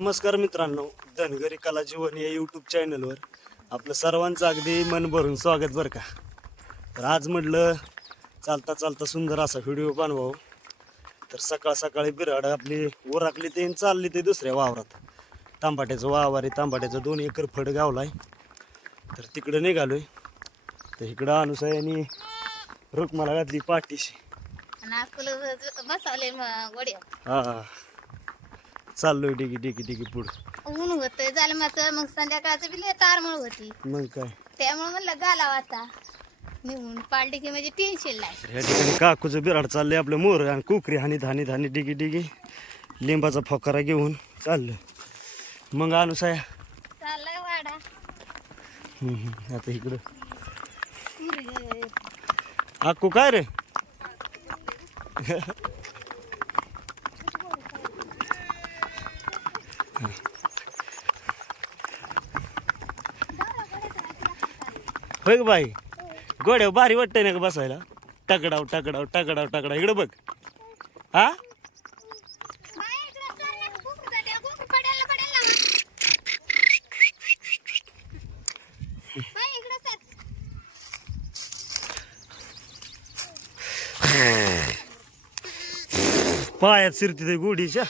नमस्कार मित्रांनो, धनगरी कला जीवन या यूट्यूब चॅनलवर आपलं सर्वांचं अगदी मन भरून स्वागत बरं का. तर आज म्हटलं चालता चालता सुंदर असा व्हिडिओ बनवावं. तर सकाळ सकाळी बिराड आपली ओराकली ते चालली ते दुसऱ्या वावरात. तांबाट्याचं वावर आहे, तांबाट्याचं 2 एकर फड गावलाय. तर तिकडं निघालोय. तर इकडं अनुसयानी रुक्माला घातली पाठीशी. हा चाललोय डिगी डिगी डिगी पुढं. ऊन होतंय झालं माझं, मग संध्याकाळचं बी लय तारमळ होती, मग काय त्यामुळे म्हणलं घालावं आता. निघून पाळली की म्हणजे टेन्शन नाही. ह्या ठिकाणी काकूचं बिराड चाललंय आपलं मोर आणि कुकरी हानी धानी धानी डिगी डिगी लिंबाचा फकारा घेऊन चाललं. मग अनुसाया चाललाय वाडा. आता इकडं आकू काय रे. होय ग बाई, गोड्यावर भारी वाटतंय ना ग बसायला. टकडाव टकडाव टकडाव टकडाव इकडं बघ. हा पायात शिरती ते गोडीच्या.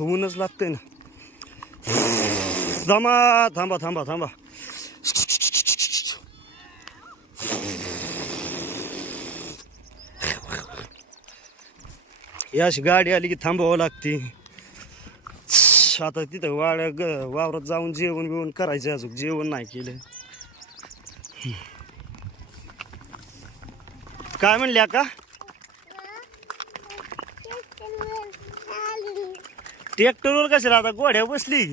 ऊनच लागतंय ना. थांबा थांबा थांबा थांबा. ही अशी गाडी आली की थांबावं लागते. आता तिथं वावरात जाऊन जेवण बिवण करायचं. अजून जेवण नाही केलं. काय म्हणल्या का. ट्रॅक्टरवर कशाला, आता गोड्या बसली.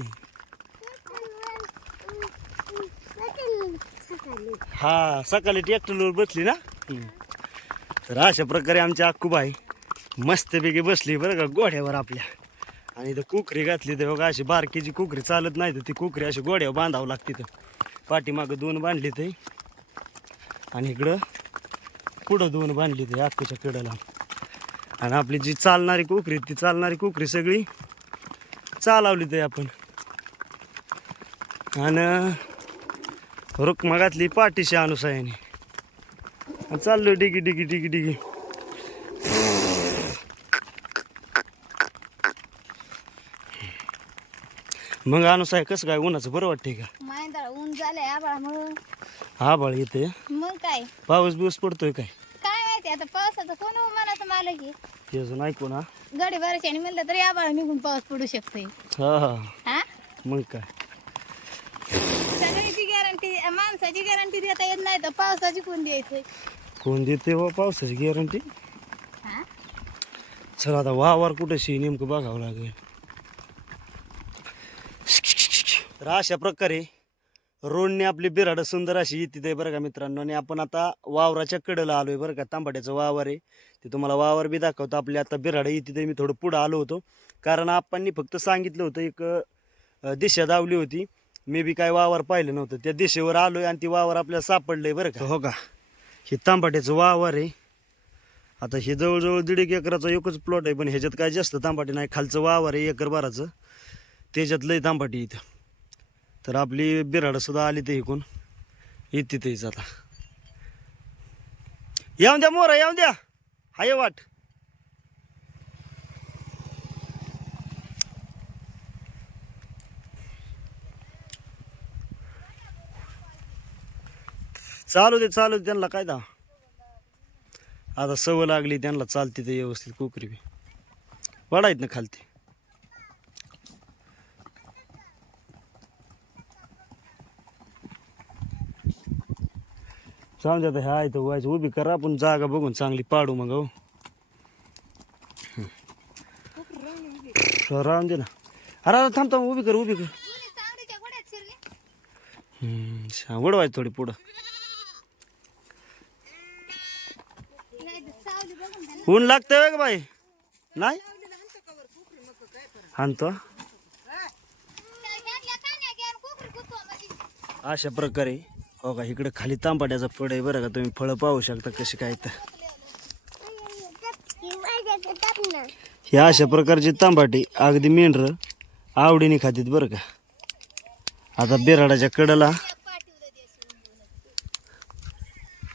हा सकाळी ट्रॅक्टरवर बसली ना. तर अशा प्रकारे आमची अक्कूबाई मस्तपैकी बसली बरं का गोड्यावर आपल्या. आणि इथं कुकरी घातली. तर बघा अशी बारकीची कुकरी चालत नाही. तर ती कुकरी अशी गोड्यावर बांधावं लागते. तर पाठीमागं 2 बांधली ते आणि इकडं पुढं 2 बांधली ते अक्कूच्या कडेला. आणि आपली जी चालणारी कुकरी, ती चालणारी कुकरी सगळी चालवली ते आपण. आणि रुक्मा घातली पाठीशी अनुसायाने. चाललो डिगी डिगी डिगी डिगी. मग अनुसाय कसं काय उन्हाचं बरं वाटतंय का. माहिंदा ऊन झालंय आबाळामुळं. आभाळ येते. मग काय पाऊस बिऊस पडतोय काय काय माहिती आता पावसाचं कोण मनाचं मला की तेच नाही कोणा. गाडी भरायची म्हणलं तरी आबाळ निघून पाऊस पडू शकतोय. हा हा हा मग काय. सगळ्याची गॅरंटी, माणसाची गॅरंटी देता येत नाही तर पावसाची कोण द्यायचंय. कोण देते बा पावसाची गॅरंटी. हा चला आता वावर कुठंशी नेमकं बघावं लागेल. तर अशा प्रकारे रोडने आपली बिराड सुंदर अशी येते बरं का मित्रांनो. आणि आपण आता वावराच्या कडेला आलोय बरं का. तांबाट्याचं वावर आहे ते तुम्हाला वावर बी दाखवतो. आपली आता बिराड येते. मी थोडं पुढं आलो होतो कारण आपणनी फक्त सांगितलं होतं एक दिशा दावली होती. मी बी काय वावर पाहिलं नव्हतं. त्या दिशेवर आलोय आणि ती वावर आपल्याला सापडलंय बरं का. हो का, हे तांबाट्याचं वावर आहे. आता हे जवळजवळ 1.5 एकराचा एकच प्लॉट आहे. पण ह्याच्यात काय जास्त तांबाटी नाही. खालचं वावर आहे 1 एकर भराचं, त्याच्यात लय तांबाटी इथं. तर आपली बिराड सुद्धा आली ते इकून येते तेच. आता येऊन द्या मोरा, येऊन द्या. हाय वाट. चालू दे चालू दे, त्यांना काय दा. आता सवय लागली त्यांना, चालते ते व्यवस्थित. कुकरी बी वाढायत ना खालती. सांग द्या ह्या इथं व्हायचं उभी करा. आपण जागा बघून चांगली पाडू मग. हो राहून दे ना. अरे थांब थांब, उभी कर उभी कर. वडवायचं थोडी पुढं. ऊन लागतंय का बाई. नाही आणतो. अशा प्रकारे हो का इकडे खाली तांबाट्याचा फळ आहे बरं का. तुम्ही फळं पाहू शकता कशी काय. तर ही अशा प्रकारची तांबाटी अगदी मेंढर आवडीने खातात बरं का. आता बिराडाच्या कडेला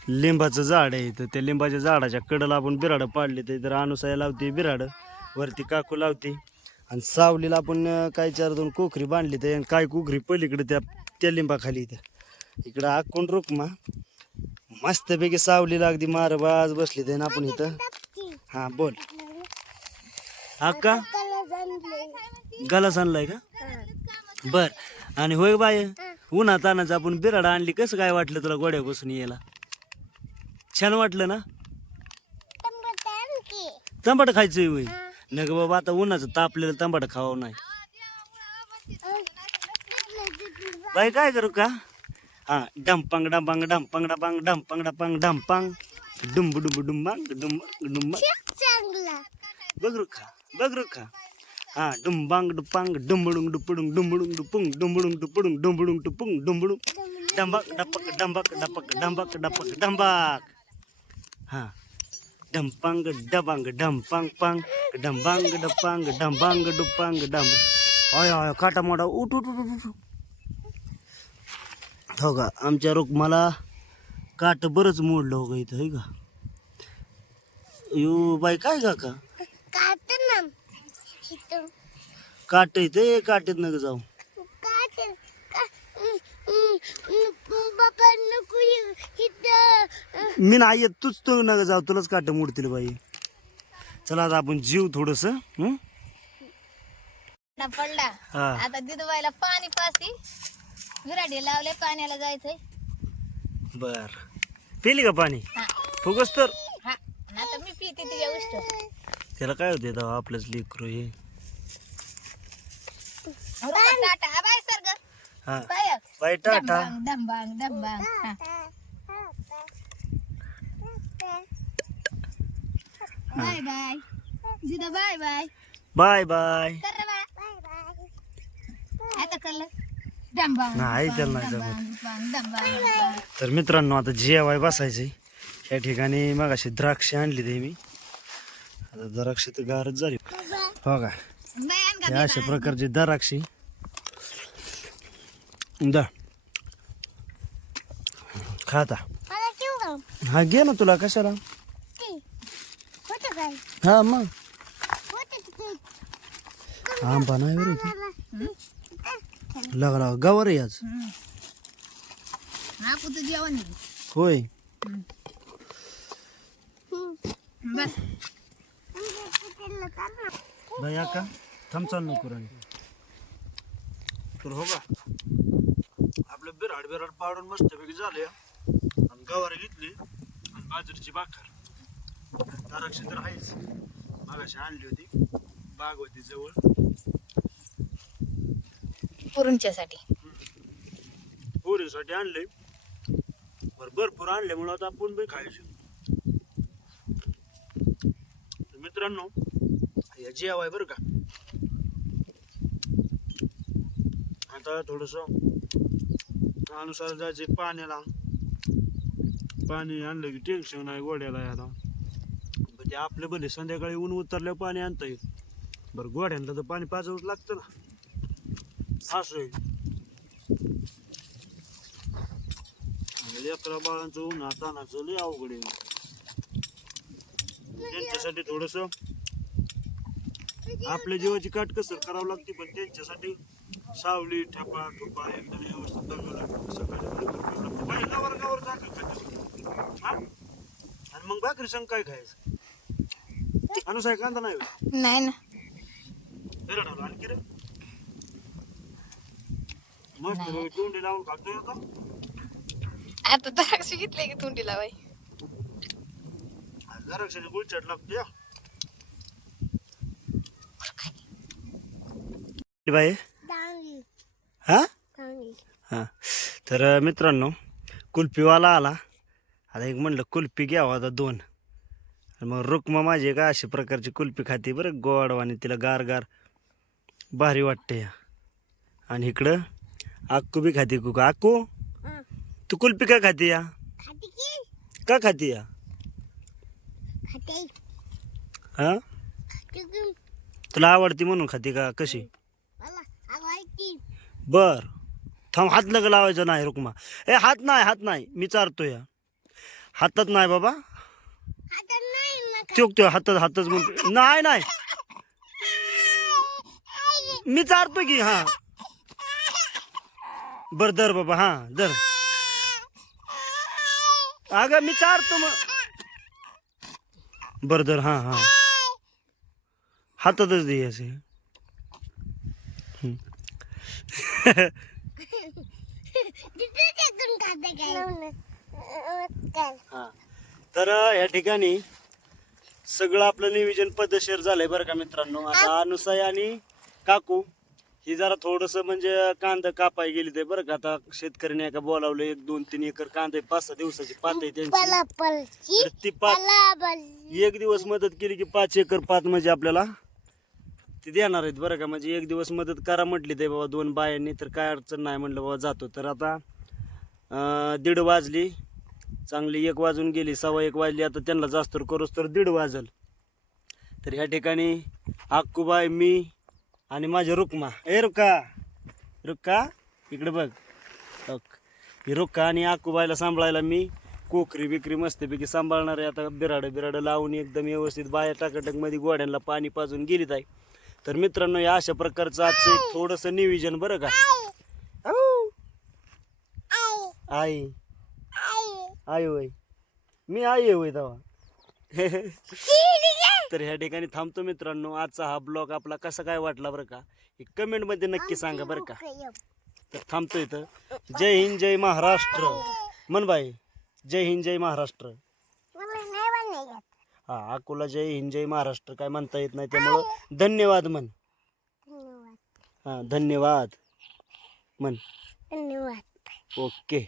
लिंबाचं झाड आहे, तर त्या लिंबाच्या झाडाच्या कडेला आपण बिराडं पाडली तर इथं अनुसाया लावते बिराडं, वरती काकू लावते आणि सावलीला आपण काय 4-2 कोकरी बांधली तर काय कोकरी पलीकडे त्या लिंबाखाली इकडं आखून रुकमा मस्तपैकी सावलीला अगदी मारबाज बसली तर आपण इथं. हा बोल अक्का, गलास आणलाय का? बर. आणि होय बाय, उन्हात तानाचं आपण बिराडा आणली, कसं काय वाटलं तुला गोड्या बसून यायला? छान वाटलं ना? तांबट खायचंय होय? नग बाबा, आता उन्हाचं तापलेलं तांबट खावं नाही. बाई काय करू का? हा, डंपांग डंपांग डंपांग डंपांग डंपांग डंपांग डंपांग डुंब डुंब डुंबांग डुंब डुंब. बघरू खा, बघरू खा. हा, डुंबांग डुपांग डुंबडुंग डुपडुंग डुंबडुंग डुपुंग डुंबडुंग डुपडुंग डुंबडुंग डुपुंग डुंबडुंग डंबाक डपक डंबाक डपक डंबाक डपक डंबाक. हा, डंपांग डबांग डंपांग पांग डंबांग डपांग डंबांग डुपांग डंब. आय आय काटा मोडा, उठ उठ उठ उठ. हो का, आमच्या रुक्माला काट बरंच मोडलं हो का इथं, है का? यो बाई काय काका काट इथे, काटेत नका जाऊ. मी नाही येत, तूच तो नका जाऊ, तुलाच काट मोडतील बाई. चला आता आपण जीव थोडस पडला. हा. आता दिदूबाईला पाणी पासी विराडी लावले, पाण्याला जायचंय. बर, पिली का पाणी? हा फुगस तर हा, आणि आता मी पिते तिच्या उष्ट. त्याला काय होते तेव्हा आपलंच लेकरू हे. टाटा बाय सर ग. हा बाय बाई टाटा. डंबांग डंबांग. हा. बाय बाय दिदा, बाय बाय. Bye bye. कर रे बाळा. आता कळलं. डंबांग नाही, त्याला नाही डंबांग जमत. डंबांग डंबांग. तर मित्रांनो, आता जेवाय बसायचंय. या ठिकाणी मग अशी द्राक्ष आणली ते मी. आता द्राक्ष तर गारच झाली हो का. बाय आण हे का अशा प्रकारची द्राक्षी दा खाता. हा घे ना, तुला कशाला? हा मग आंबा नाही बरं इथे. लागला गावर आहे आज. आपण तर जेवण आहे. होय. बस बाई का थांब, चाल नको राणी. तर हो का, आपलं बिराड पाडून मस्तपैकी झाले आणि गवारी घेतली आणि बाजरीची भाकर. द्राक्ष तर आहेच, मागाशी आणली होती, बाग होती जवळ. पुरणच्यासाठी पोरीसाठी आणले, भरपूर आणल्यामुळं आता आपण बी खायचे. मित्रांनो, या जेवाय बरं का. आता थोडस अनुसार जायचे पाण्याला. पाणी आणलं की टेन्शन नाही गोड्याला. आता ते आपले भले संध्याकाळी ऊन उतरल्यावर पाणी आणता येईल, बरं गोड्यांना तर पाणी पाजवच लागतं ना. असं लेकरा बाळांचं उन्हा तानाचं लय अवघड आहे. त्यांच्यासाठी थोडस आपल्या जीवाची काटकसर करावं लागते, पण त्यांच्यासाठी सावली ठेपा ठोपा एकदम व्यवस्थित बघावं लागतं. सकाळी गावर आणि मग भाकरी संग काय खायचं? अनुसाय कांदा नाही होय? नाही ना. बिराडाला आणखी रे मस्त तोंडी लावून खातोय आता. आता द्राक्ष घेतले की तोंडीला बाई. द्राक्षाची गुळचाट लागते बाई. हा हा. तर मित्रांनो, कुल्फीवाला आला. आता एक म्हणलं कुल्फी घ्यावं आता 2. मग रुक्मा माझी का अशा प्रकारची कुल्फी खाते बरं, गोडवानी, तिला गार गार भारी वाटते. आणि इकडं आक्कू बी खाते. कुका आक्कू, तू कुल्फी का खाते या? का खाते या? हा तुला आवडती म्हणून खाती का कशी? बर थांब, हात लग लावायचं नाही रुक्मा. हात नाही मी चारतोय. हातात नाही बाबा, त्यो हातच म्हणतो. नाही मी चारतो की. हा बर दर बाबा, हा दर. अगं मी चारतो मग. बर दर, हा हा हातातच दे असे. तर या ठिकाणी सगळं आपलं नियोजन पद्धतशीर झालंय बरं का मित्रांनो. आता अनुसया आणि काकू ही जरा थोडस म्हणजे कांदा कापाय गेली ते बरं का. आता शेतकऱ्याने एका बोलावलं, 1-2-3 एकर कांदा आहे, 5-6 दिवसाची पात आहे त्यांची. तर ती पात एक दिवस मदत केली की 5 एकर पात म्हणजे आपल्याला ती देणार आहेत बरं का. म्हणजे एक दिवस मदत करा म्हटली ते बाबा 2 बायांनी, तर काय अडचण नाही म्हणलं बाबा जातो. तर आता 1:30 वाजली, चांगली 1 वाजून गेली, 1:15 वाजली. आता त्यांना जास्त करूच तर 1:30 वाजल. तर ह्या ठिकाणी अक्कूबाई, मी आणि माझे रुक्मा. रुक्का इकडे बघ. ही रुक्का आणि अक्कूबाईला सांभाळायला मी कोकरी बिकरी मस्तपैकी सांभाळणार आहे. आता बिराड लावून एकदम व्यवस्थित बाया टाकाटक मध्ये गोड्यांना पाणी पाजून गेलीत आहे. तर मित्रांनो या अशा प्रकारचं आजचं एक थोडंसं नियोजन बरं का. आई होय, मी आई आहे होय तेव्हा. तर ह्या ठिकाणी थांबतो मित्रांनो. आजचा हा ब्लॉग आपला कसा काय वाटला बरं का, हे कमेंट मध्ये नक्की सांगा बरं का. तर थांबतो इथं. जय हिंद जय महाराष्ट्र म्हण बाई. जय हिंद जय महाराष्ट्र. हा अकोला जय हिंद जय महाराष्ट्र काय म्हणता येत नाही, त्यामुळं धन्यवाद म्हण. हा धन्यवाद म्हण. ओके.